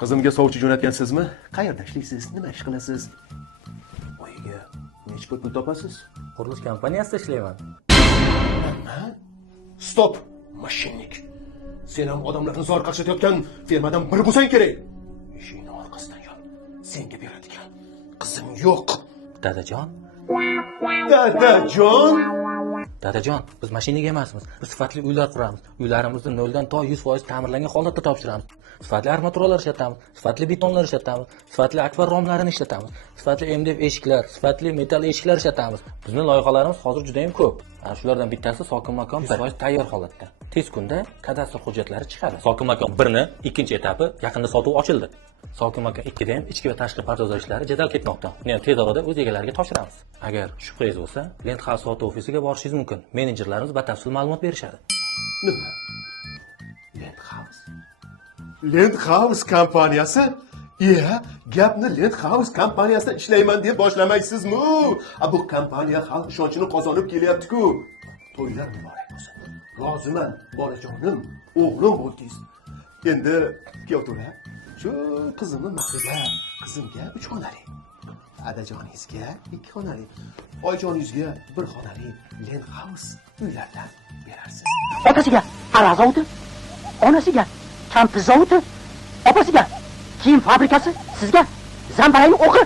Qizimga sovchi jo'natgansizmi? Qayerda ishlaysiz? Nima ish qilasiz? Oyiga, necha pul topasiz? Qurilish kompaniyasida ishlayman. Nima? Stop, mashinnik. Sen ham odamlarni zor qarshitayotgan firmadan biri bo'lsang kerak. Eshikning orqasidan yon. Senga beradigan qizim yo'q. Dadajon? Dadajon? Dadajon, biz mashinaga emasmiz. Biz sifatli uylar quramiz. Uylarimizni 0 dan to 100% ta'mirlangan holatda topshiramiz. Sifatli armaturalar ishlatamiz, sifatli betonlar ishlatamiz, sifatli akvar romlarini ishlatamiz, sifatli MDF eshiklar, sifatli metall eshiklar ishlatamiz. Bizning loyihalarimiz hozir juda ham ko'p. Ana shulardan bittasi Sokin makon 100% tayyor holatda. Tez kunda kadastr hujjatlari chiqadi. Sokin makon 1 ni ikkinchi etapi yaqinda sotuv ochildi. Sokin makon 2 da ham ichki va tashqi pardoz ishlari jadal ketmoqda. Uni ham tez orada o'z egalariga topshiramiz. Agar shubhangiz bo'lsa, Land House sotuv ofisiga borishingiz mumkin. Menejerlarimiz batafsil ma'lumot berishadi. Nima? Land House. Land House kompaniyasi? Gapni Land House kompaniyasida ishlayman deb boshlamaysizmi? Bu kompaniya xalq ishonchini qozonib kelyapti-ku. To'ylar muborak bo'lsin. Roziman, bolajonim, o'g'lim bo'ldingiz. Endi kuyovto'la, shu qizimni Mahriga, qizimga 3 xonali, adajoningizga 2 xonali, oyijoningizga 1 xonali Land House uylardan berarsiz. Otasiga aroq zavodi, onasiga kampir zavodi, opasiga kiyim fabrikasi, sizga zambarakning o'qi.